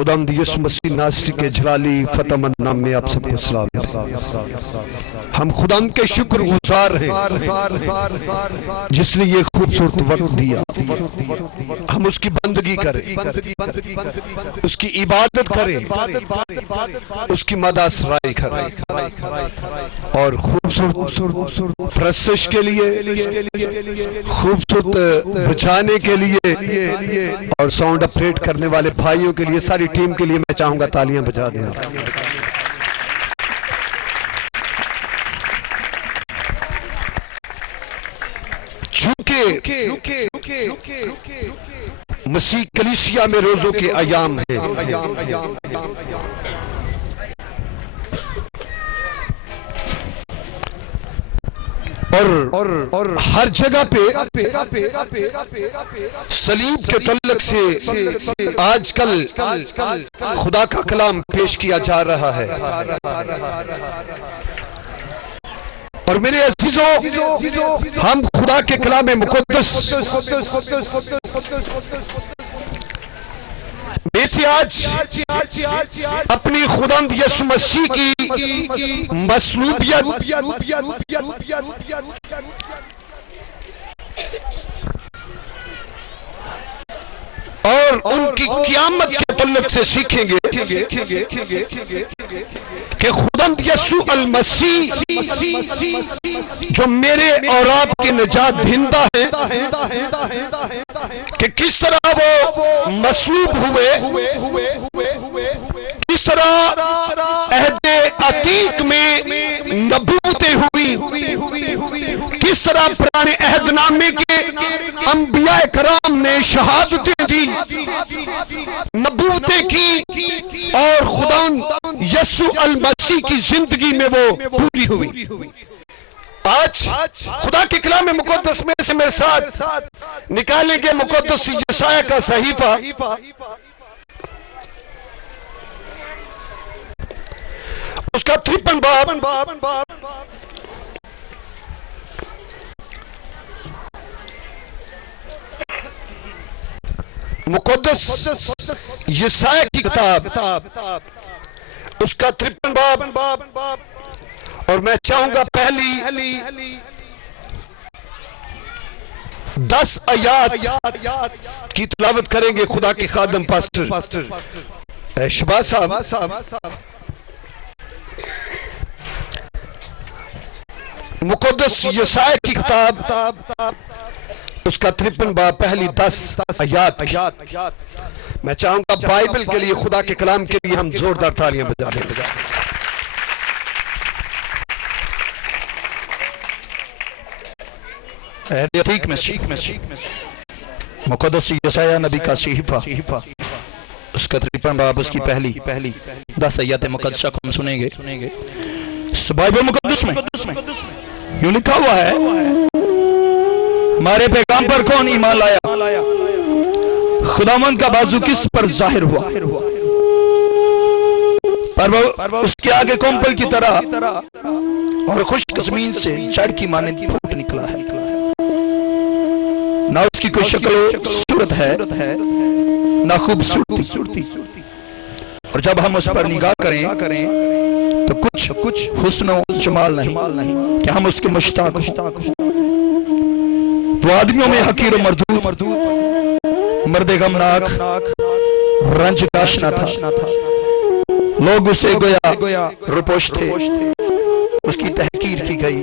خداوند یسوع مسیح ناصری کے جلالی فتح مند نام میں آپ سب کو سلام۔ ہم خداوند کے شکر گزار ہیں جس نے یہ خوبصورت وقت دیا، ہم اس کی بندگی کریں، اس کی عبادت کریں، اس کی مدح سرائی کریں، اور خوبصورت پرستش کے لیے، خوبصورت بچانے کے لیے اور ساؤنڈ اپریٹ کرنے والے بھائیوں کے لیے، ساری ٹیم کے لیے میں چاہوں گا تالیاں بجا دیں۔ چونکہ مسیح کلیسیا میں روزوں کے ایام ہیں، اور ہر جگہ پہ صلیب کے تعلق سے آج کل خدا کا کلام پیش کیا جا رہا ہے۔ اور میرے عزیزوں، ہم خدا کے کلام مقدس میں سے آج اپنی خداوند یسوع مسیح کی مصلوبیت اور ان کی قیامت کے تعلق سے سیکھیں گے کہ خداوند یسوع المسیح جو میرے اور آپ کی نجات دہندہ ہے، کہ کس طرح وہ مصلوب ہوئے، کس طرح عہد عتیق میں نبوتیں ہوئی، کس طرح پرانے عہد نامے کے انبیاء کرام نے شہادتیں دی، نبوتیں کی، اور خداوند یسوع المسیح کی زندگی میں وہ پوری ہوئی۔ آج خدا کے کلام مقدس میں سے میرے ساتھ نکالیں گے مقدس یسایہ کا صحیفہ، اس کا 53 باب، مقدس یسایہ کی کتاب، اس کا 53 باب، اور میں چاہوں گا پہلی 10 آیات کی تلاوت کریں گے خدا کے خادم پاسٹر شباز صاحب۔ مقدس یسایہ کی کتاب، اس کا 53 باب، پہلی 10 آیات۔ میں چاہوں گا بائبل کے لیے، خدا کے کلام کے لیے ہم زوردار تالیاں بجا دیں۔ عہد عتیق میں مقدس یسایہ نبی کا صحیفہ، اس کا 53 باب، اس کی پہلی 10 آیات مقدسہ کو ہم سنیں گے۔ بائبل مقدس میں یوں لکھا ہوا ہے، ہمارے پیغام پر کون ایمان لایا، خداوند کا بازو کس پر ظاہر ہوا، پر وہ اس کے آگے کومپل کی طرح اور خشک زمین سے جڑ کی مانند پھوٹ نکلا ہے، نہ اس کی کوئی شکل و صورت ہے نہ خوبصورتی، اور جب ہم اس پر نگاہ کریں تو کچھ حسن و جمال نہیں کہ ہم اس کے مشتاق ہوں۔ وہ آدمیوں میں حقیر و مردود، مرد غمناک، رنج کا آشنا تھا، لوگ اسے گویا روپوش تھے، اس کی تحقیر کی گئی،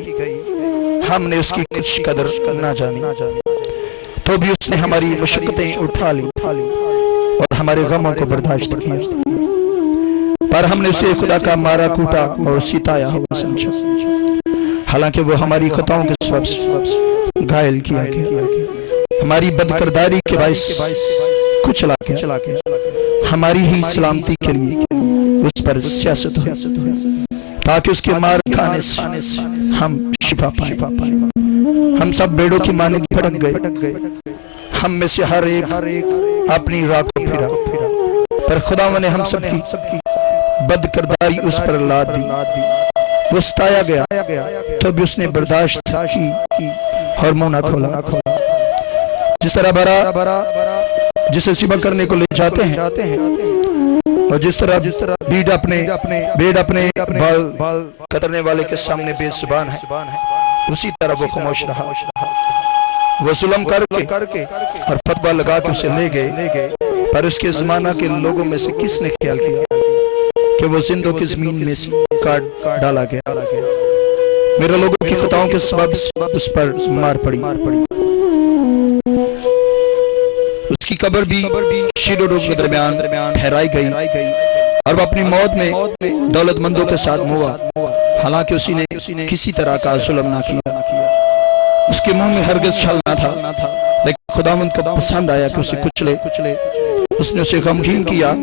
ہم نے اس کی کچھ قدر نہ جانی، تو بھی اس نے ہماری مشقتیں اٹھا لی اور ہمارے غموں کو برداشت کیا، پر ہم نے اسے خدا کا مارا کوٹا اور ستایا ہوا سمجھا، حالانکہ وہ ہماری خطاؤں کے سبب سے گھائل کیا گیا، ہماری بدکرداری کے باعث کچلا گیا، ہماری ہی سلامتی کے لیے اس پر سیاست ہو، تاکہ اس کے مار کھانے سے ہم شفا پائیں۔ ہم سب بیڑوں کی مانند بھٹک گئے، ہم میں سے ہر ایک اپنی راہ کو پھرا، پر خداوند نے ہم سب کی بدکرداری اس پر لاد دی، وہ ستایا گیا تو بھی اس نے برداشت کی اور منہ نہ کھولا۔ جس طرح برا جسے ذبح کرنے کو لے جاتے ہیں اور جس طرح بھیڑ اپنے بال کترنے والے کے سامنے بے زبان ہے، اسی طرح وہ خاموش رہا۔ وہ ظلم کر کے اور فتویٰ لگا کے اسے لے گئے، پر اس کے زمانہ کے لوگوں میں سے کس نے خیال کیا کہ وہ زندوں کی زمین میں سے کاٹ ڈالا گیا؟ میرے لوگوں کی خطاؤں کے سبب اس پر مار پڑی۔ اس کی قبر بھی شیر و روح کے درمیان ٹھہرائی گئی، اور وہ اپنی موت میں دولت مندوں کے ساتھ ہوا، حالانکہ اسی نے کسی طرح کا ظلم نہ کیا۔ اس کے منہ میں ہرگز چھل نہ تھا، لیکن خداوند کو پسند آیا کہ اسے کچلے۔ اس نے اسے غمگین کیا۔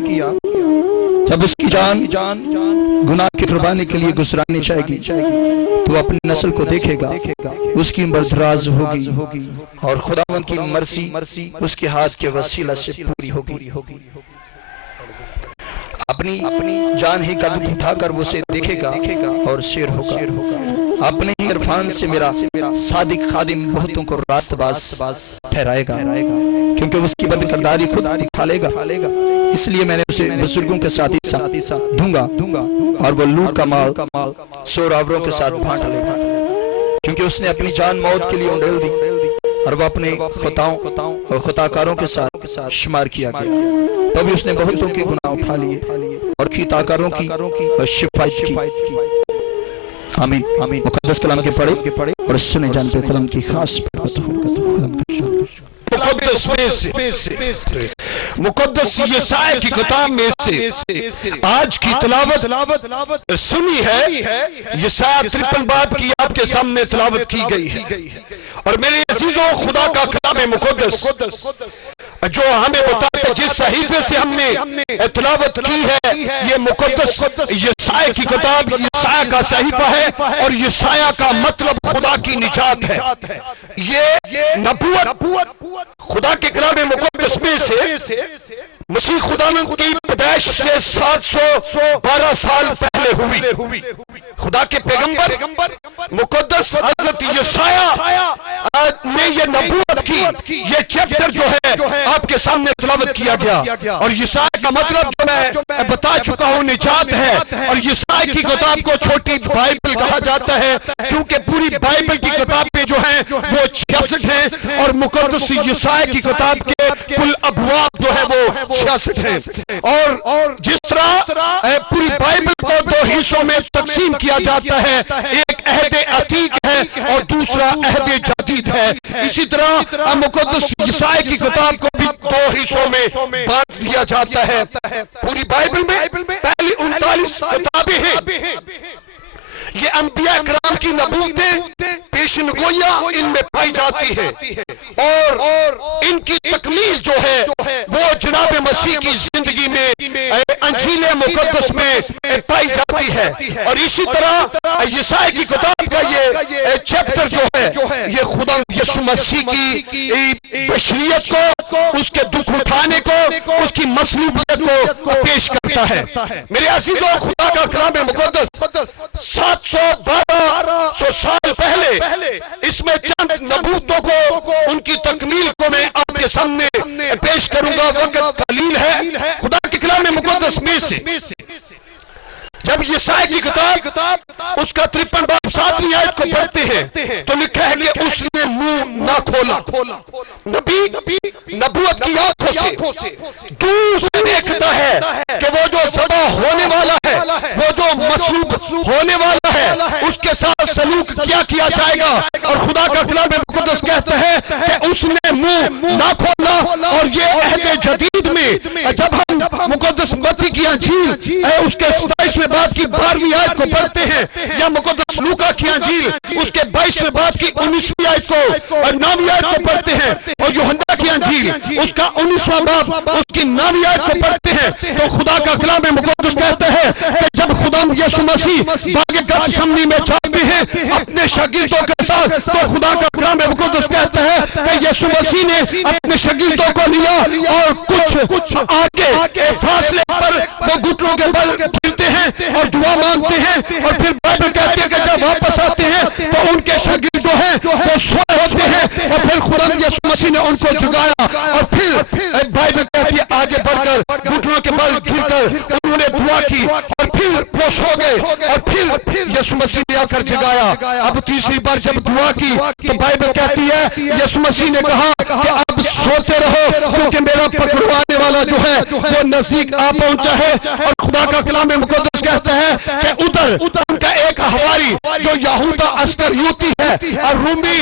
جب اس کی جان گناہ کی قربانی کے لیے گزرانی چاہے گی تو وہ اپنی نسل کو دیکھے گا، اس کی عمر دراز ہوگی، اور خداوند کی مرضی اس کے ہاتھ کے وسیلہ سے پوری ہوگی۔ اپنی جان ہی کا دکھ اٹھا کر وہ اسے دیکھے گا اور شیر ہوگا۔ اپنے ہی عرفان سے میرا صادق خادم بہتوں کو راست باز ٹھہرائے گا، کیونکہ اس کی بد کرداری خود اٹھا لے گا۔ اس لیے میں نے اسے بزرگوں کے ساتھ دوں گا، اور وہ لوٹ کا مال سور آوروں کے ساتھ بانٹ لے گا، کیونکہ اس نے اپنی جان موت کے لیے انڈیل دی، اور وہ اپنے خطاؤں اور خطاکاروں کے ساتھ شمار کیا گیا۔ تب اس نے بہتوں کے گناہ اٹھا لیے اور خطاکاروں کی شفاعت کی۔ آمین۔ مقدس کلام کے پڑھے اور سنے جان پہ خدا کی خاص برکت ہو۔ مقدس یسائی کی کتاب میں سے آج کی تلاوت سنی ہے۔ یسائی 53 باب کی آپ کے سامنے تلاوت کی گئی ہے، اور میرے عزیزوں خدا کا کلام مقدس جو ہمیں بتاتا ہے، جس صحیفے سے ہم نے تلاوت کی ہے، یہ مقدس یسائی کی کتاب یسائی کا صحیفہ ہے، اور یسائی کا مطلب خدا کی نجات ہے۔ یہ نبوت خدا کے کلام مقدس میں سے مسیح خداوند کی پیدائش سے 712 سال پہلے ہوئی۔ خدا کے پیغمبر مقدس حضرت یسائی نے یہ نبوت کی، یہ چیپٹر جو ہے آپ کے سامنے تلاوت کیا گیا، اور یسائی کا مطلب جو میں بتا چکا ہوں نجات ہے۔ اور یسائی کی کتاب کو چھوٹی بائبل کہا جاتا ہے، کیونکہ پوری بائبل کی کتابیں جو ہیں وہ 66 ہیں، اور مقدس یسائی کی کتاب کے کل ابواب جو ہے وہ 66 ہیں۔ اور جس طرح پوری بائبل کو 2 حصوں میں تقسیم کیا جاتا ہے، ایک عہد عتیق ہے اور دوسرا عہد جدید ہے، اسی طرح مقدس یسائی کی کتاب کو بھی 2 حصوں میں بانٹ دیا جاتا ہے۔ پوری بائبل میں پہلی 39 کتابیں ہیں، یہ انبیاء کرام کی نبوتیں پیشن گوئیاں ان میں پائی جاتی ہے، اور ان کی تکمیل جو ہے وہ جناب مسیح کی زندگی میں انجیل مقدس میں پائی جاتی ہے۔ اور اسی طرح یسائی کی کتاب کا یہ چیپٹر جو ہے یہ خدا یسوع مسیح کی بشریت کو، اس کے دکھ اٹھانے کو، اس کی مصلوبیت کو پیش کرتا ہے۔ میرے عزیزوں خدا کا کلام مقدس 712 سال پہلے اس میں چند نبوتوں کو، ان کی تکمیل کو میں آپ کے سامنے پیش کروں گا، وقت قلیل ہے۔ خدا کے کلام مقدس میں سے جب یسائی کی کتاب اس کا 53 باب 7ویں آیت کو پڑھتے ہیں تو لکھا ہے کہ اس نے منہ نہ کھولا۔ نبی نبوت کی آنکھوں سے دور سے دیکھتا ہے کہ وہ جو ذبح ہونے والا ہے، وہ جو مصلوب ہونے والا ہے، اس کے ساتھ سلوک کیا جائے گا۔ اور خدا کا کلام مقدس کہتا ہے کہ اس نے منہ نہ کھولا۔ اور یہ عہد جدید میں جب ہم مقدس متی کی انجیل اس کے 27ویں باب کی 12ویں آیت کو پڑھتے ہیں، یا مقدس لوکا کی انجیل اس کے 22ویں باب کی 19ویں آیت کو اور 9ویں آیت کو پڑھتے ہیں، اور یوحنا کی انجیل اس کا 19واں باب اس کی 9ویں آیت کو پڑھتے ہیں، تو خدا کا کلام مقدس کہتا ہے کہ جب خدا یسوع مسیح باغ گتسمنی میں جاتے ہیں اپنے شاگردوں کے ساتھ، تو خدا کا کلام مقدس کہتا ہے کہ یسوع مسیح نے اپنے شاگردوں کو لیا اور کچھ آگے فاصلے پر وہ گھٹنوں کے بل گرتے ہیں اور دعا مانگتے ہیں، اور پھر بائبل کہتی ہے کہ جب واپس آتے ہیں تو ان کے شاگرد جو ہیں وہ سوئے ہوتے ہیں، اور پھر خدا یسوع مسیح نے ان کو جگایا، اور پھر بائبل کہتی ہے آگے بڑھ کر گھٹنوں کے بل گر کر انہوں نے دعا کی اور پھر وہ سو گئے اور پھر یسوع مسیح نے آ کر جگایا. اب تیسری بار جب دعا کی تو بائبل کہتی ہے یسوع مسیح نے کہا کہ اب سوتے رہو کیونکہ میرا پکڑوانے والا جو ہے وہ نزدیک آ پہنچا ہے. اور خدا کا کلام مقدس کہتا ہے کہ ادھر ان کا ایک حواری جو یہودا اسکریوتی ہے اور رومی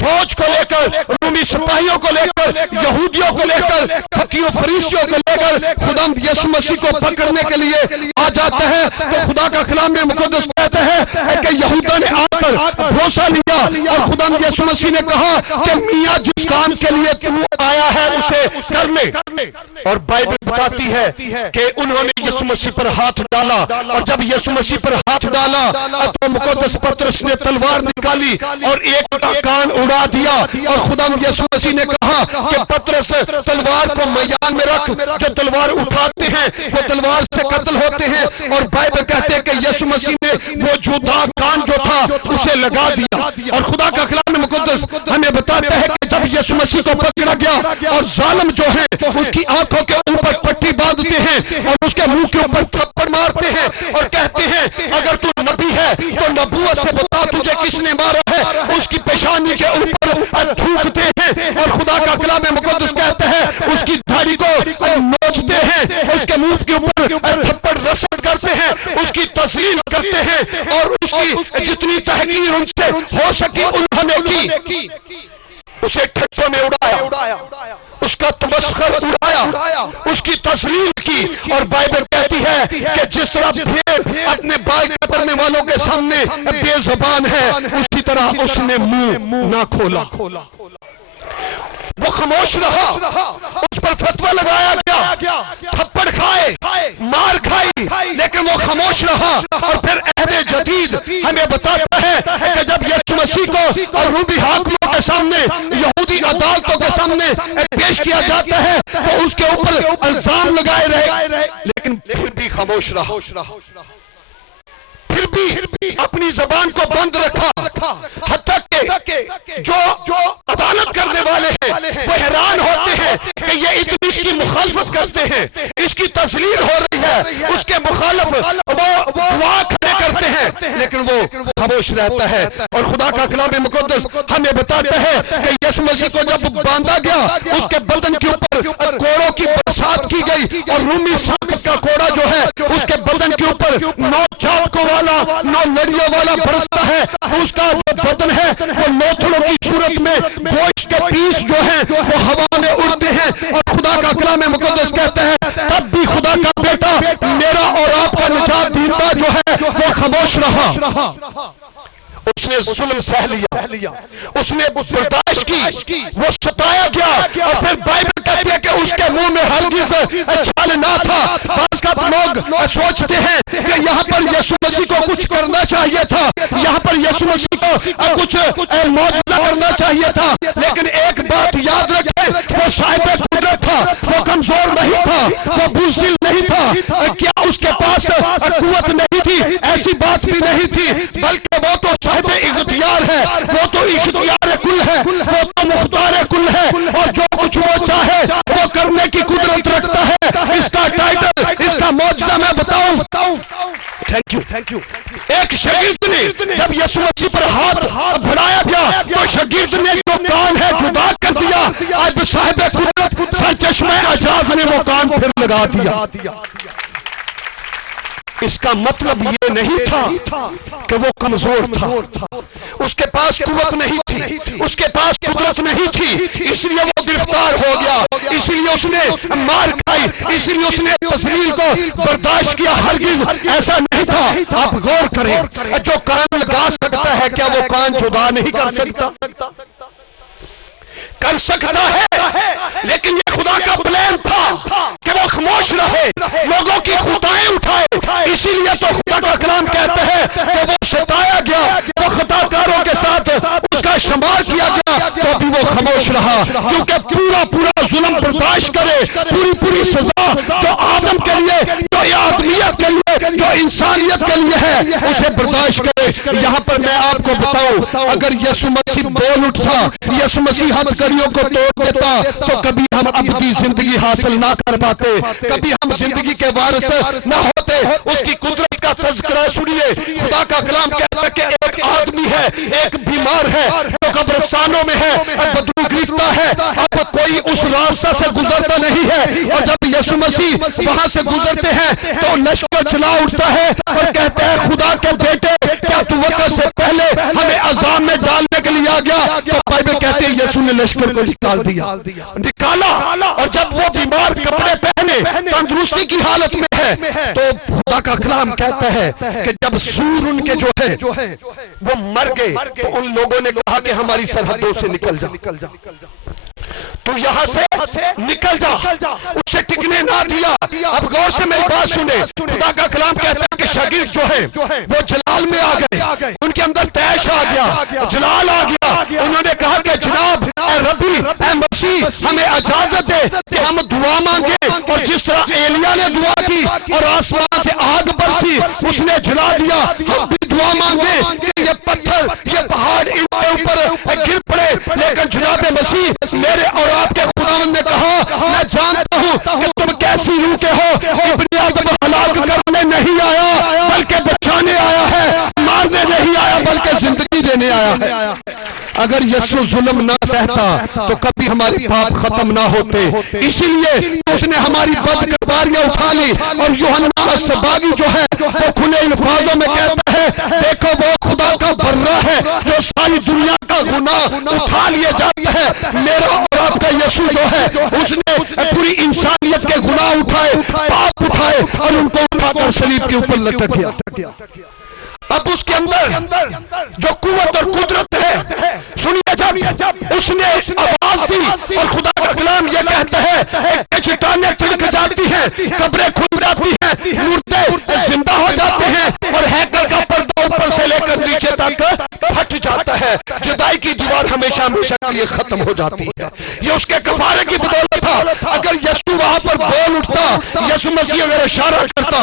فوج کو لے کر, رومی سپاہیوں کو لے کر, یہودیوں کو لے کر, فقیوں فریسیوں کو لے کر خداوند یسوع مسیح کو پکڑنے کے لیے آ جاتا ہے. تو خدا کا کلام مقدس کہتا ہے کہ یہودا نے آ کر بھروسہ لیا اور خداوند یسوع مسیح نے کہا کہ میاں جس کام کے لیے تو آیا ہے اسے کر لے. اور بائبل بتاتی ہے کہ انہوں نے یسوع مسیح پر ہاتھ ڈالا اور جب یسوع مسیح پر ہاتھ ڈالا تو مقدس پترس نے تلوار نکالی اور ایک کا کان اڑا دیا. اور خداوند یسوع مسیح نے کہا کہ پترس تلوار کو میدان میں رکھ, جو تلوار اٹھاتے ہیں وہ تلوار سے قتل ہوتے ہیں. اور بائبل کہتے ہیں کہ یسوع مسیح نے وہ جوتا کان جو تھا اسے لگا دیا. اور خدا کا کلام مقدس ہمیں بتاتا ہے کہ جب یسوع مسیح کو پکڑا گیا اور ظالم جو ہے اس کی آنکھوں کے اوپر پٹی باندھتے ہیں اور اس کے منہ کے اوپر تھپڑ مارتے ہیں اور کہتے ہیں اگر تو نبی ہے تو نبوت سے بتا تجھے کس نے مارا ہے, اس کی پیشانی کے اوپر تھوکتے ہیں. اور خدا کا کلام مقدس کہتا ہے اس کی داڑھی کو نوچتے ہیں, اس کے منہ کے اوپر تھپڑ رسد کرتے ہیں, اس کی تذلیل کرتے ہیں اور اس کی جتنی تحقیر ان سے ہو سکی انہوں نے کی. اسے ٹھٹوں میں اڑایا, اس کا تمسخر اڑایا, اس کی تذلیل کی. اور بائبل کہتی ہے کہ جس طرح بھیڑ اپنے بال کترنے والوں کے سامنے بے زبان ہے اسی طرح اس نے منہ نہ کھولا. وہ خاموش رہا, اس پر فتویٰ لگایا گیا, تھپڑ کھائے, مار کھائی, لیکن وہ خاموش رہا. اور پھر عہد جدید ہمیں بتاتا ہے کہ جب یسوع مسیح کو اور رومی حاکموں کے سامنے, یہودی عدالتوں کے سامنے پیش کیا جاتا ہے تو اس کے اوپر الزام لگائے رہے لیکن پھر بھی خاموش رہا, پھر بھی اپنی زبان کو بند رکھا. حتیٰ کہ جو عدالت کرنے والے ہیں وہ حیران ہوتے ہیں کہ یہ اتنی اس کی مخالفت کرتے ہیں, اس کی تذلیل ہو رہی ہے, اس کے مخالف وہ دعا کھڑے کرتے ہیں لیکن وہ خاموش رہتا ہے. اور خدا کا کلام مقدس ہمیں بتاتا ہے کہ یسوع مسیح کو جب باندھا گیا اس کے بدن کے اوپر کوڑوں کی برسات کی گئی اور رومی ساقط کا کوڑا جو ہے اس کے بدن کے اوپر 9 چاقوں والا 9 لڑیوں والا برستا ہے. اس کا جو بدن ہے وہ لوتھڑوں کی صورت میں گوشت کے پیس جو ہیں وہ ہوا میں اڑتے ہیں. اور خدا کا کلام مقدس کہتا ہے تب بھی خدا کا بیٹا میرا اور آپ کا نجات دہندہ جو ہے وہ خاموش رہا. اس نے ظلم سہ لیا, اس نے برداشت کی, وہ ستایا گیا. اور پھر بائبل کہتی ہے کہ اس کے منہ میں ہرگز چھال نہ تھا. بعض کا لوگ سوچتے ہیں کہ یہاں پر یسوع مسیح کو کچھ کرنا چاہیے تھا, یہاں پر یسوع مسیح کو کچھ معجزہ کرنا چاہیے تھا. لیکن ایک بات یاد رکھیں, وہ صاحب قدرت تھا, وہ کمزور نہیں تھا, وہ بزدل نہیں تھا. کیا اس کے پاس قوت نہیں تھی؟ ایسی بات بھی نہیں تھی, بلکہ وہ تو صاحب اختیار ہے, وہ تو اختیار کل ہے, وہ تو مختار کل ہے, اور جو کچھ وہ چاہے وہ کرنے کی قدرت رکھتا ہے. اس کا ٹائٹل, اس کا معجزہ میں بتاؤں. Thank you. ایک شاگرد نے جب یسوع مسیح پر ہاتھ بڑھایا گیا تو شاگرد نے جو کان ہے جدا کر دیا. اب صاحب قدرت سرچشمہ اعجاز نے وہ کان پھر لگا دیا. اس کا مطلب یہ نہیں تھا کہ وہ کمزور تھا, اس کے پاس قوت نہیں تھی, اس کے پاس قدرت نہیں تھی, اس لیے وہ گرفتار ہو گیا, اس لیے اس نے مار کھائی, اس لیے اس نے تذلیل کو برداشت کیا. ہرگز ایسا نہیں تھا. آپ غور کریں, جو کان لگا سکتا ہے کیا وہ کان جدا نہیں کر سکتا؟ کر سکتا ہے, لیکن یہ خدا کا پلان تھا کہ وہ خاموش رہے, لوگوں کی خطائیں اٹھائے. اسی لیے تو خدا کا کلام کہتا ہے کہ وہ ستایا گیا, وہ خطا کاروں کے ساتھ اس کا شمار کیا گیا, تو بھی وہ خاموش رہا. کیونکہ پورا ظلم برداشت کرے, پوری سزا جو آدم کے لیے, جو آدمیت کے لیے جو انسانیت کے لیے ہے اسے برداشت کرے۔ یہاں پر میں آپ کو بتاؤں، اگر یسوع مسیح بول اٹھتا، یسوع مسیح ہتھ کڑیوں کو توڑ دیتا تو کبھی ہم ابدی زندگی حاصل نہ کر پاتے، کبھی ہم زندگی کے وارث نہ ہوتے۔ اس کی قدرت کا تذکرہ سنیے، خدا کا کلام کہتا ہے کہ ایک آدمی ہے، ایک بیمار ہے جو قبرستانوں میں ہے، بدبو گرفتا ہے، اب کوئی اس راستہ سے گزرتا نہیں ہے، اور جب یسوع مسیح وہاں سے گزرتے ہیں تو لشکر چلا اٹھتا ہے اور کہتے ہیں خدا کے بیٹے کیا تو وقت سے پہلے ہمیں عذاب میں ڈالنے کے لیے آ گیا؟ تو بائبل کہتے ہیں یسوع نے لشکر کو نکال دیا، نکالا، اور جب وہ بیمار کپڑے پہنے تندرستی کی حالت میں ہے تو خدا کا کلام کہتا ہے کہ جب سور ان کے جو ہے وہ مر گئے تو ان لوگوں نے کہا کہ ہماری سرحدوں سے نکل جا، تو یہاں سے نکل جا، اسے ٹکنے نہ دیا۔ اب غور سے میری بات سنیں، خدا کا کلام کہتا ہے کہ شاگرد جو ہے وہ جلال میں آ گئے، ان کے اندر تیش آ گیا، جلال آ گیا۔ انہوں نے کہا کہ جناب اے ربی اے مسیح ہمیں اجازت دے کہ ہم دعا مانگیں، اور جس طرح ایلیا نے دعا کی اور آسمان سے آگ برسی اس نے جلا دیا، ہم بھی دعا مانگیں کہ یہ پتھر یہ پہاڑ ان کے اوپر گر پڑے۔ لیکن جناب مسیح میرے اور آپ کے خداوند نے کہا میں جانتا ہوں کہ تم کیسی روح کے ہو، ابن آدم ہلاک کرنے نہیں آیا بلکہ بچانے آیا ہے، مارنے نہیں آیا بلکہ زندگی دینے آیا ہے۔ اگر یسوع ظلم نہ سہتا تو کبھی ہمارے پاپ ختم نہ ہوتے، اسی لیے اس نے ہماری بدکرداریاں اٹھا لی، اور یوحنا استباغی جو ہے وہ کھلے الفاظوں میں کہتا ہے دیکھو وہ خدا کا برہ ہے جو ساری دنیا کا گناہ اٹھا لیے جاتا ہے۔ میرا اور آپ کا یسوع جو ہے اس نے پوری انسانیت کے گناہ اٹھائے، پاپ اٹھائے، اور ان کو اٹھا کر صلیب کے اوپر لٹک گیا۔ اب اس کے اندر جو قوت اور قدرت ہے، سنیے جب اس نے آواز دی اور خدا کا کلام یہ کہتا ہے کہ چٹانیں تڑک جاتی ہیں، قبریں کھل جاتی ہیں، مردے زندہ ہو جاتے ہیں، اور ہیکل کا پردہ اوپر سے لے کر نیچے تک پھٹ جاتا ہے، جدائی کی دیوار ہمیشہ ہمیشہ کے لیے ختم ہو جاتی ہے۔ یہ اس کے کفارے کی بدولت تھا۔ اگر یسوع وہاں پر بول اٹھتا، یسوع مسیح اگر اشارہ کرتا،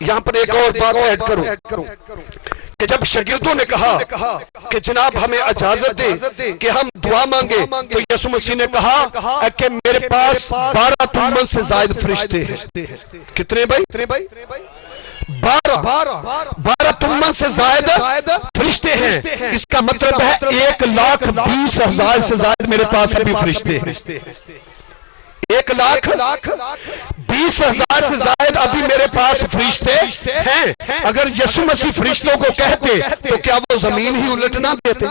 یہاں پر ایک اور بات ایڈ کروں کہ جب شاگردوں نے کہا کہ جناب ہمیں اجازت دے کہ ہم دعا مانگے، تو یسوع مسیح نے کہا کہ میرے پاس 12 تمن سے زائد فرشتے ہیں۔ کتنے بھائی؟ 12 تمن سے زائد فرشتے ہیں۔ اس کا مطلب ہے 1,20,000 سے زائد میرے پاس ابھی فرشتے ہیں۔ 1,20,000 سے زائد ابھی میرے پاس فرشتے ہیں۔ اگر یسوع مسیح فرشتوں کو کہتے تو کیا وہ زمین ہی الٹ نہ دیتے؟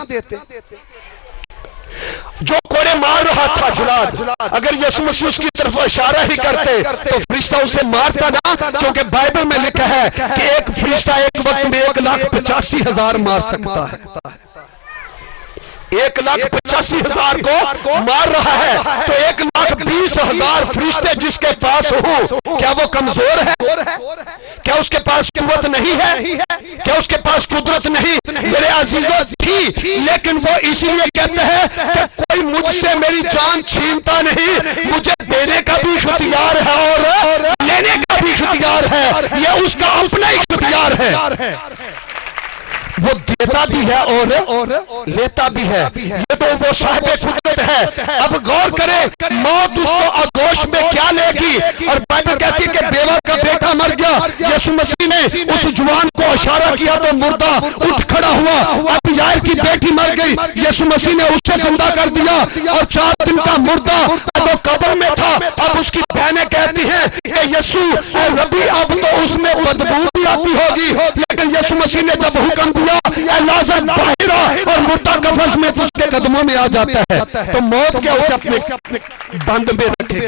جو کوڑے مار رہا تھا جلاد، اگر یسوع مسیح اس کی طرف اشارہ ہی کرتے تو فرشتہ اسے مارتا نہ، کیونکہ بائبل میں لکھا ہے کہ ایک فرشتہ ایک وقت میں 1,85,000 مار سکتا ہے۔ 1,85,000 کو مار رہا ہے، تو 1,20,000 فرشتے جس کے پاس ہوں، کیا وہ کمزور ہے؟ کیا اس کے پاس قوت نہیں ہے؟ کیا اس کے پاس قدرت نہیں؟ میرے عزیزوں تھی، لیکن وہ اسی لیے کہتے ہیں کہ کوئی مجھ سے میری جان چھینتا نہیں، مجھے دینے کا بھی اختیار ہے اور لینے کا بھی اختیار ہے، یہ اس کا اپنا اختیار ہے۔ وہ دیتا بھی ہے اور لیتا بھی ہے، یہ تو وہ صاحب قدرت ہے۔ اب غور کریں موت اس کو آغوش میں کیا لے گی، اور بائبل کہتی ہے کہ بیوہ کا بیٹا مر گیا، یسوع مسیح نے اس جوان کو اشارہ کیا تو مردہ اٹھ کھڑا ہوا۔ اب یائر کی بیٹی مر گئی، یسوع مسیح نے اسے زندہ کر دیا، اور 4 دن کا مردہ وہ قبر میں تھا۔ اب اس کی بہنیں کہتی ہیں کہ یسوع اے ربی اب تو اس میں بدبو بھی آتی ہوگی، لیکن یسوع مسیح نے جب حکم دیا اے لازر باہر آ، اور مردہ قفس میں اس کے قدموں میں آ جاتا ہے، تو موت کیا اسے اپنے بند میں رکھے گی؟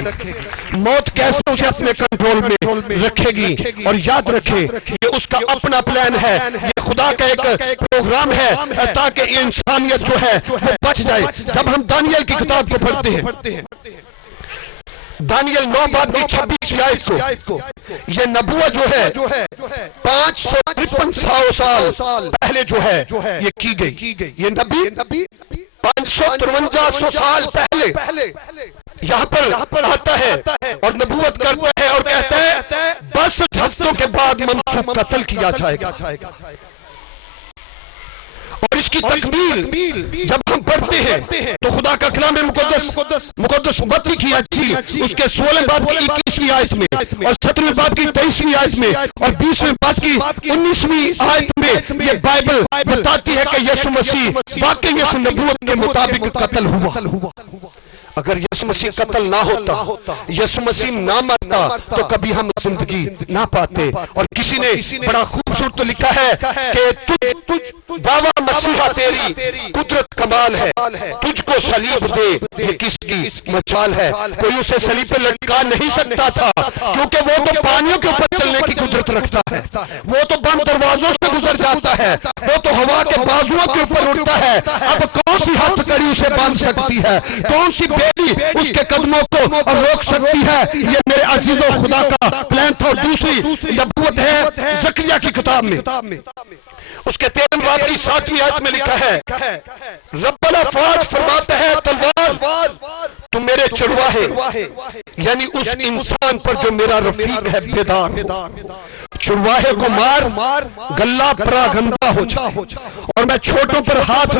موت کیسے اسے اپنے کنٹرول میں رکھے گی؟ اور یاد رکھے یہ اس کا اپنا پلان ہے، یہ خدا کا ایک پروگرام ہے تاکہ انسانیت جو ہے وہ بچ جائے۔ جب ہم دانیل کی کتاب کو پڑھتے ہیں، دانیل 9 باب کی 26 آیت کو، یہ نبوت جو ہے 553 سال پہلے جو ہے یہ کی گئی۔ یہ نبی 553 سال پہلے یہاں پر آتا ہے اور نبوت کرتا ہے اور کہتا ہے 62 ہفتوں کے بعد منسوخ قتل کیا جائے گا. اور اس کی تکمیل جب ہم پڑھتے ہیں تو خدا کا کلام مقدس متی کی انجیل اس کے 16 باب کی 21ویں آیت میں اور 17ویں باب کی 23ویں آیت میں اور 20ویں باب کی 19ویں آیت میں یہ بائبل بتاتی ہے کہ یسوع مسیح واقعی اس نبوت کے مطابق قتل ہوا. اگر یسوع مسیح قتل نہ ہوتا، یسوع مسیح نہ مرتا تو کبھی ہم زندگی نہ پاتے. اور کسی نے بڑا خوبصورت لکھا ہے کہ دعویٰ مسیحا تیری قدرت کمال ہے، تجھ کو صلیب دے یہ کس کی مجال ہے. کوئی اسے صلیب پہ لٹکا نہیں سکتا تھا کیونکہ وہ تو پانیوں کے اوپر چلنے کی قدرت رکھتا ہے، وہ تو بند دروازوں سے گزر جاتا ہے، وہ تو ہوا کے بازوؤں کے اوپر اڑتا ہے. اب کون سی ہاتھ کڑی اسے باندھ سکتی ہے؟ کون سی اس کے قدموں کو روک سکتی ہے؟ یہ میرے عزیزوں خدا کا پلان تھا. اور دوسری نبوت ہے زکریا کی کتاب میں، اس کے 13 باب کی 7ویں آیت میں لکھا ہے رب الافواج فرماتا ہے تلوار تو میرے چڑواہے، یعنی اس انسان پر جو میرا رفیق ہے بیدار ہو. چڑواہے کو مار گلہ پراگندہ ہو جا اور میں چھوٹوں پر ہاتھ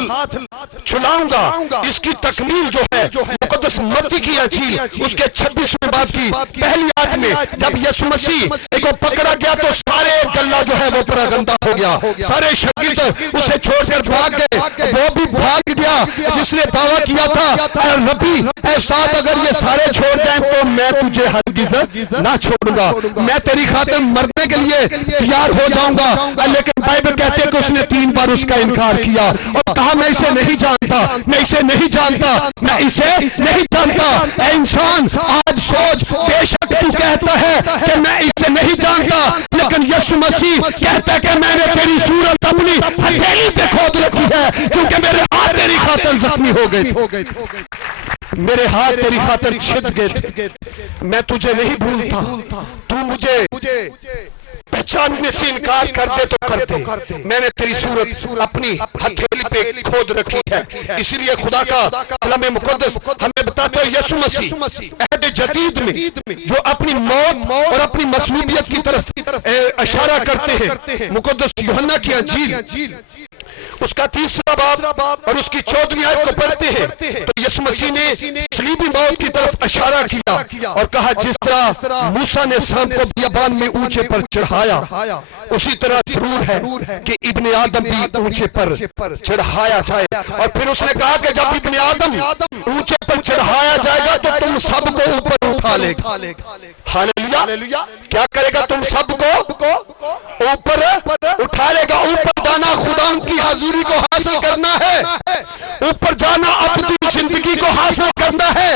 چلاؤں گا. اس کی تکمیل جو ہے مقدس متی کی انجیل اس کے 26ویں باب کی پہلی آیت میں جب یسوع مسیح کو پکڑا گیا تو سارے گلہ جو ہے وہ پراگندہ ہو گیا. سارے شاگرد اسے چھوڑ کر بھاگ گئے، وہ بھی بھاگ گیا جس نے دعویٰ کیا تھا اے ربی اے استاد اگر یہ سارے چھوڑ جائیں تو میں تجھے ہرگز نہ چھوڑوں گا، میں تیری خاطر مرنے کے لیے تیار ہو جاؤں گا. لیکن بائبل کہتے ہیں کہ اس نے 3 بار اس کا انکار کیا اور کہا میں اسے نہیں جانتا، میں اسے نہیں جانتا، میں اسے نہیں جانتا. اے انسان آج سوچ، بے شک تو کہتا ہے کہ میں اسے نہیں جانتا، لیکن یسوع مسیح کہتا ہے کہ میں نے تیری صورت اپنی ہتھیلی پہ کھود رکھی ہے کیونکہ میرے ہاتھ تیری خاطر زخمی ہو گئے، میرے ہاتھ تیری خاطر چھد گئے تھے. میں تجھے نہیں بھولتا، تو مجھے پہچاننے سے انکار کر دے تو کر دے، میں نے تیری صورت اپنی ہتھیلی پہ کھود رکھی ہے. اسی لیے خدا کا کلام مقدس ہمیں بتاتا ہے یسوع مسیح عہد جدید میں جو اپنی موت اور اپنی مصلوبیت کی طرف اشارہ کرتے ہیں. مقدس یوحنا کی انجیل اس کا 3 باب اور اس کی 14ویں آیت کو پڑھتے ہیں تو یسوع مسیح نے صلیبی موت کی طرف اشارہ کیا اور کہا جس طرح موسیٰ نے سانپ کو بیابان میں اونچے پر چڑھایا اسی طرح ضرور ہے کہ ابن آدم بھی اونچے پر چڑھایا جائے. اور پھر اس نے کہا کہ جب ابن آدم اونچے پر چڑھایا جائے گا تو تم سب کو اوپر اٹھا لے گا. ہاللیلویہ. کیا کرے گا؟ تم سب کو اوپر اٹھا لے گا. اوپر جانا خدا کی حضوری کو حاصل کرنا ہے، اوپر جانا اپنی زندگی کو حاصل کرنا ہے،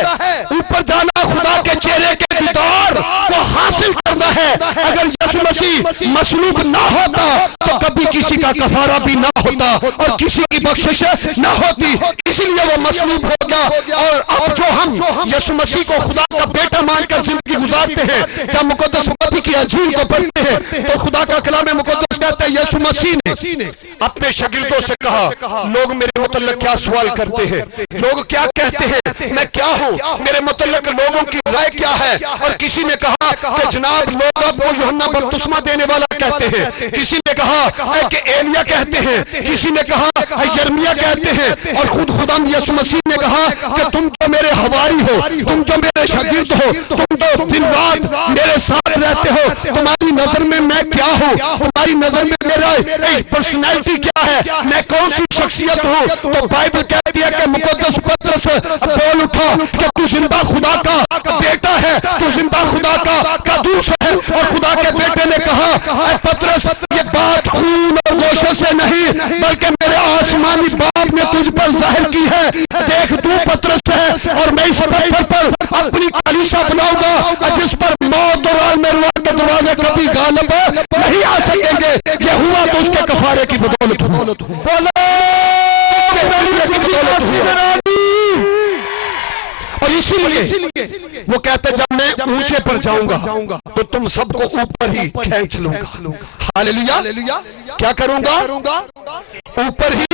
اوپر جانا خدا کے چہرے کے دیدار کو حاصل کرنا ہے. اگر یسوع مسیح مصلوب نہ ہوتا تو کبھی کسی کا کفارہ بھی نہ ہوتا اور کسی کی بخشش نہ ہوتی. اسی لیے وہ مصلوب ہو گیا. اور اب جو ہم یسوع مسیح کو خدا کا بیٹا مان کر زندگی گزارتے ہیں، جب مقدس متی کی انجیل کو پڑھتے ہیں تو خدا کا کلام مقدس کہتا ہے یسوع مسیح نے اپنے شاگردوں سے کہا لوگ میرے متعلق کیا سوال کرتے ہیں، لوگ کیا کہتے ہیں میں کیا ہوں، میرے متعلق لوگوں کی رائے کیا ہے. اور کسی نے کہا کہ جناب لوگ آپ کو یوحنا بپتسمہ دینے والا کہتے ہیں، کسی نے کہا کہ ایلیا کہتے ہیں، کسی نے کہا یرمیا کہتے ہیں. اور خود خداوند یسوع مسیح نے کہا کہ تم جو میرے حواری ہو، تم جو میرے شاگرد ہو، تم جو دن رات میرے ساتھ رہتے ہو، تمہاری نظر میں میں کیا ہوں، تمہاری نظر میں میرا پرسنالٹی کیا ہے، میں کون سی شخصیت ہوں. تو بائبل کہتی ہے کہ مقدس پترس بول اٹھا کہ تو زندہ خدا کا بیٹا ہے، تو زندہ خدا کا قدوس ہے. اور خدا کے بیٹے نے کہا اے پترس یہ بات خون اور گوشت سے نہیں بلکہ میرے آسمانی باپ نے تجھ پر ظاہر کی ہے. دیکھ تو پترس ہے اور میں اس پتھر پر اپنی کلیسا بناؤں گا جس پر موت اور عالم روان کے دروازے کبھی غالب نہیں آ سکیں گے. یہ ہوا تو اس کے کفارے کی بدولت ہوا. اور اسی لیے وہ کہتے جب میں اونچے پر جاؤں گا تو تم سب کو اوپر ہی کھینچ لوں گا. ہاللیلویا. کیا کروں گا؟ اوپر ہی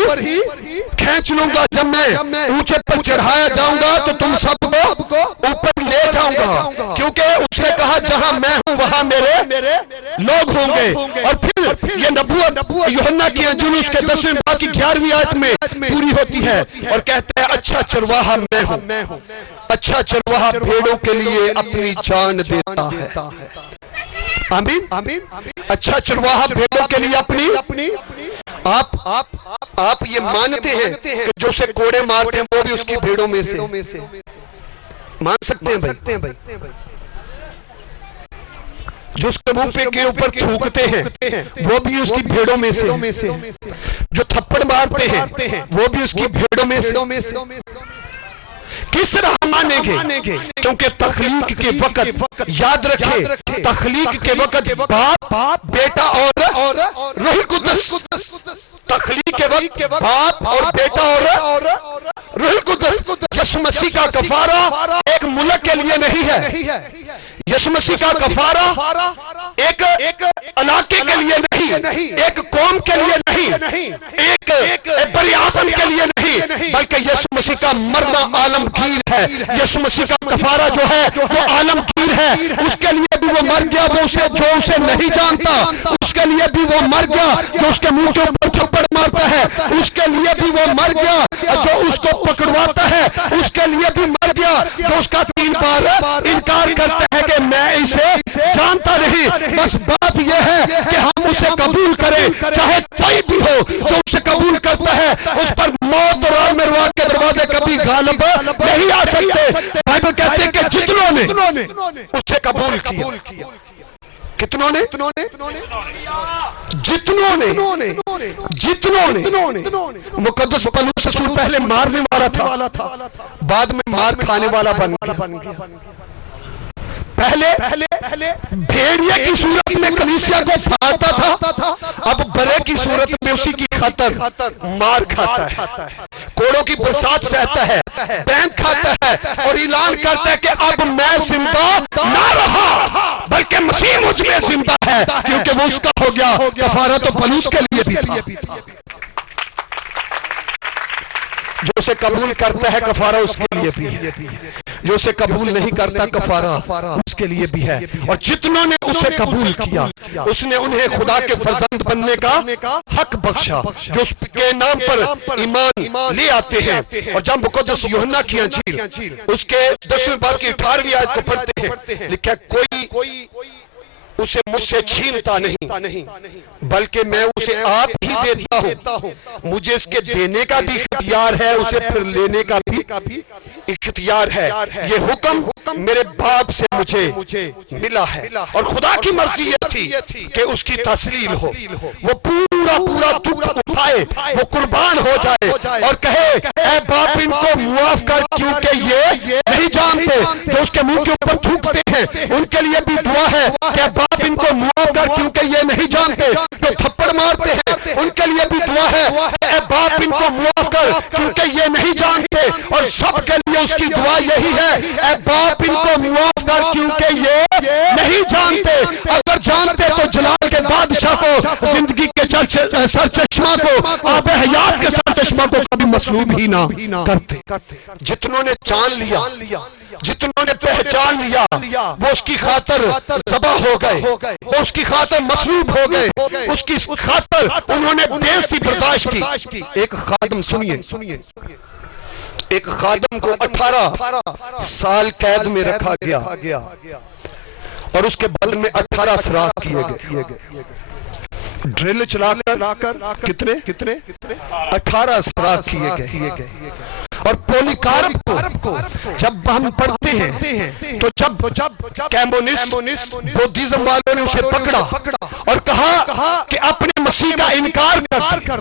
کھینچ لوں گا. جب میں اونچے پر چڑھایا جاؤں گا تو تم سب کو اوپر لے جاؤں گا, کیونکہ اس نے کہا جہاں میں ہوں وہاں میرے لوگ ہوں گے. اور پھر یہ نبوت یوحنا کی انجیل اس کے 10ویں باب کی 11ویں آیت میں پوری ہوتی ہے اور کہتا ہے اچھا چرواہا میں ہوں. اچھا چرواہا بھیڑوں کے لیے اپنی جان دیتا ہے. آمین. اچھا چرواہا بھیڑوں کے لیے اپنی. آپ یہ مانتے ہیں کہ جو اسے کوڑے مارتے ہیں وہ بھی اس کی بھیڑوں میں سے مان سکتے ہیں بھائی؟ جو اس کے منہ پہ کے اوپر تھوکتے ہیں وہ بھی اس کی بھیڑوں میں سے. جو تھپڑ مارتے ہیں وہ بھی اس کی بھیڑوں میں سے. کس طرح مانیں گے؟ کیونکہ تخلیق کے وقت یاد رکھے, تخلیق کے وقت باپ, بیٹا اور روح القدس. تخلیق کے وقت باپ اور بیٹا اور روح القدس. یسوع مسیح کا کفارہ ایک ملک کے لیے نہیں ہے. یسوع مسیح کا کفارہ ایک علاقے کے لیے نہیں, ایک قوم کے لیے نہیں, ایک بڑی اعظم کے لیے نہیں, بلکہ یسوع مسیح کا مرنا عالمگیر ہے. یسوع مسیح کا کفارہ جو ہے وہ عالمگیر ہے. اس کے لیے بھی وہ مر گیا جو اسے نہیں جانتا. اس کے لیے بھی وہ مر گیا جو اس کے منہ کے اوپر تھپڑ مارتا ہے. اس کے لیے بھی وہ مر گیا جو اس کو پکڑواتا ہے. اس کے لیے بھی مر گیا جو اس کا 3 بار انکار کرتا ہے کہ میں اسے جانتا نہیں. بس بات یہ ہے کہ ہم اسے قبول کریں, چاہے کوئی بھی ہو. جو اسے قبول کرتا ہے اس پر موت اور عالم ارواح کے دروازے کبھی غالب نہیں آ سکتے. بائبل کہتے ہیں کہ جتنوں نے اسے قبول کیا. کتنوں نے؟ جتنوں نے. مقدس پولس رسول پہلے مارنے والا تھا, بعد میں مار کھانے والا بن گیا. پہلے بھیڑیے کی صورت میں کلیسیا کو پھاڑتا تھا, اب برے کی صورت میں اسی کی خاطر مار کھاتا ہے, کوڑوں کی برسات سہتا ہے, بینت کھاتا ہے اور اعلان کرتا ہے کہ اب میں زندہ نہ رہا بلکہ مسیح مجھ میں زندہ ہے, کیونکہ وہ اس کا ہو گیا. کفارہ تو پولس کے لیے بھی تھا. جو اسے قبول کرتا ہے کفارہ اس کے لیے بھی ہے, جو اسے قبول نہیں کرتا کفارہ اس کے لیے بھی ہے. اور جتنوں نے اسے قبول کیا اس نے انہیں خدا کے فرزند بننے کا حق بخشا, جو اس کے نام پر ایمان لے آتے ہیں. اور جب مقدس یوحنا کی انجیل اس کے 10ویں باب کی 18ویں آیت کو پڑھتے ہیں, لکھا کوئی اسے مجھ سے چھینتا نہیں بلکہ میں اسے آپ ہی دیتا ہوں. مجھے اس کے دینے کا بھی اختیار ہے, اسے پھر لینے کا بھی اختیار ہے. یہ حکم میرے باپ سے مجھے ملا ہے. اور خدا کی مرضی یہ تھی کہ اس کی تسلیل ہو, وہ پورا دکھ اٹھائے, وہ قربان ہو جائے اور کہے اے باپ ان کو معاف کر کیونکہ یہ نہیں جانتے. جو اس کے منہ کے اوپر تھوکتے ہیں ان کے لیے بھی دعا ہے کہ اے باپ ان کو معاف کر کیونکہ یہ نہیں جانتے. جو تھپڑ مارتے ہیں ان کے لیے بھی دعا ہے اے باپ ان کو معاف کر کیونکہ یہ نہیں جانتے. اور سب کے لیے اس کی دعا یہی ہے اے باپ ان کو معاف کر کیونکہ یہ نہیں جانتے. اگر جانتے تو جلال کے بادشاہ کو, زندگی کے سر چشمہ کو, آب حیات کے سر چشمہ کو کبھی مسلوب ہی نہ کرتے. جتنوں نے جان لیا, جتنوں نے پہچان لیا, وہ اس کی خاطر ذبح ہو گئے, وہ اس کی خاطر مصلوب ہو گئے, اس کی خاطر انہوں نے بےعزتی برداشت کی. ایک خادم سنیے, ایک خادم کو 18 سال قید میں رکھا گیا اور اس کے بدن میں 18 سراغ کیے گئے. ڈرل چلا کر کتنے 18 سراغ کیے گئے. اور پولیکارپ کو جب ہم پڑھتے ہیں تو جب کیمبونسٹ بودھزم والوں نے اسے پکڑا اور کہا کہ اپنے مسیح کا انکار کر,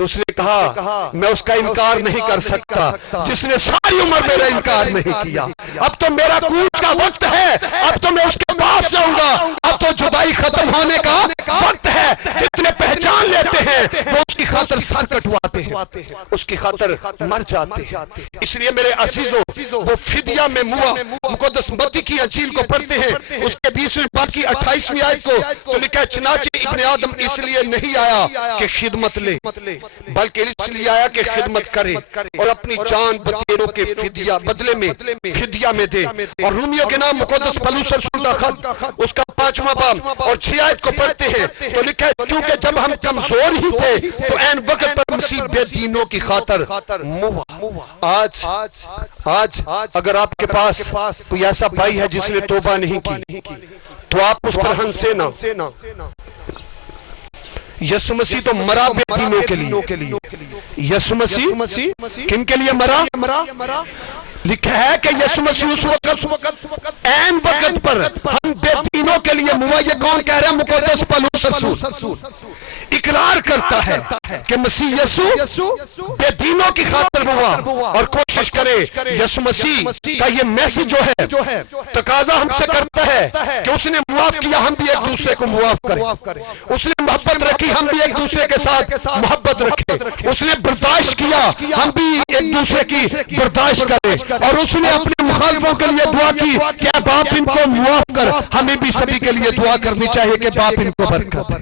تو اس نے کہا میں اس کا انکار نہیں کر سکتا جس نے ساری عمر میرا انکار نہیں کیا. اب تو میرا کوچ کا وقت ہے, اب تو میں اس کے پاس جاؤں گا, اب تو جدائی ختم ہونے کا وقت ہے. جتنے پہچان لیتے ہیں وہ اس کی خاطر سر کٹواتے ہیں, اس کی خاطر مر جاتے ہیں. اس لیے میرے عزیزوں وہ فدیہ میں مقدس متی کی انجیل کو پڑھتے ہیں, اس کے 20ویں باب کی 28ویں آیت کو تو لکھا ہے چنانچہ ابن آدم اس لیے نہیں آیا کہ خدمت لے بلکہ اس لیے آیا کہ خدمت کرے اور اپنی جان بطیروں کے فدیہ بدلے میں فدیہ میں دے. اور رومیوں کے نام مقدس پولس رسول کا خط اس کا 5واں باب اور 6 آیت کو پڑھتے ہیں تو لکھا ہے کیونکہ جب ہم کمزور ہی تھے تو عین وقت پر مسیح بے دینوں کی خاطر موا. آج اگر آپ کے پاس کوئی ایسا بھائی ہے جس نے توبہ نہیں کی تو آپ اس پر ہنسے نہ. یسوع مسیح تو مرا بے دینوں کے لیے. یسوع مسیح کن کے لیے مرا؟ لکھا ہے کہ یسوع مسیح اس وقت عین وقت پر ہم بے دینوں کے لیے موا. یہ کون کہہ رہا ہے؟ مقدس پولس رسول اقرار کرتا ہے کہ مسیح یسوع بے دینوں کی خاطر ہوا. اور کوشش کرے یسوع مسیح کا یہ میسج جو ہے تقاضا ہم سے کرتا ہے کہ اس نے معاف کیا, ہم بھی ایک دوسرے کو معاف کریں. اس نے محبت رکھی, ہم بھی ایک دوسرے کے ساتھ محبت رکھیں. اس نے برداشت کیا, ہم بھی ایک دوسرے کی برداشت کریں. اور اس نے اپنے مخالفوں کے لیے دعا کی کہ باپ ان کو معاف کر. ہمیں بھی سبھی کے لیے دعا کرنی چاہیے کہ باپ ان کو برکت.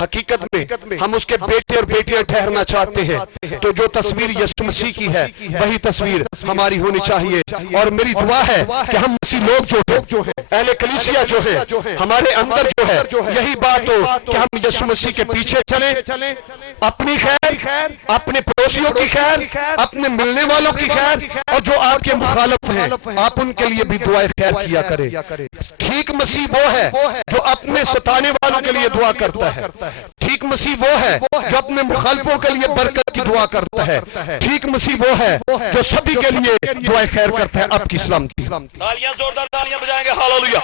حقیقت میں ہم اس کے بیٹے اور بیٹیاں ٹھہرنا چاہتے ہیں تو جو تصویر یسوع مسیح کی ہے وہی تصویر ہماری ہونی چاہیے. اور میری دعا ہے کہ ہم مسیح لوگ جو ہیں اہل کلیسیا جو ہیں ہمارے اندر جو ہے یہی بات ہو کہ ہم یسوع مسیح کے پیچھے چلیں, اپنی خیر, اپنے پڑوسیوں کی خیر, اپنے ملنے والوں کی خیر, اور جو آپ کے مخالف ہیں آپ ان کے لیے بھی دعائیں خیر کیا کریں. ٹھیک مسیح وہ ہے جو اپنے ستانے والوں کے لیے دعا کرتا ہے. ٹھیک مسیح وہ ہے جو اپنے مخالفوں کے لیے برکت کی دعا کرتا ہے. ٹھیک مسیح وہ ہے جو سبھی کے لیے دعائیں خیر کرتا ہے. آپ کی اسلام کی تالیاں, زوردار تالیاں بجائیں گے. ہاللویا.